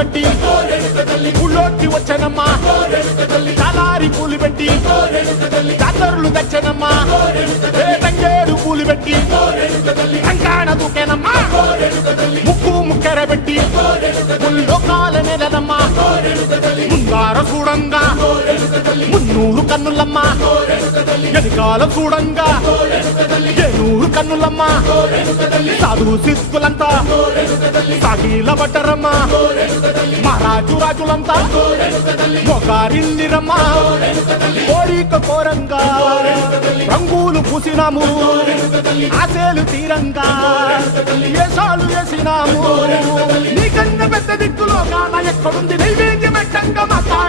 కట్టి ఊళ్ళోకి వచ్చనమ్మా చాలారి పూలు పెట్టి జాతరులు తెచ్చనమ్మా తంగేడు పూలు పెట్టి కంకాణ దూకేనమ్మా ముక్కు ముక్కెర పెట్టి ముల్లోకాల నెలనమ్మా ముందార చూడంగా మున్నూరు కన్నులమ్మా వెనకాల చూడంగా ఏనూరు కన్నులమ్మా సాధువు సిద్ధులంతా సాగిల బట్టరమ్మా మహారాజు రాజులంతా మొగారిల్లిరమ్మా కోరిక కోరంగా రంగులు పూసినాము ఆశలు తీరంగా వేషాలు వేసినాము నీకన్నా పెద్ద దిక్కులో కాన ఎక్కడుంది నైవేద్యం ఎట్టంగా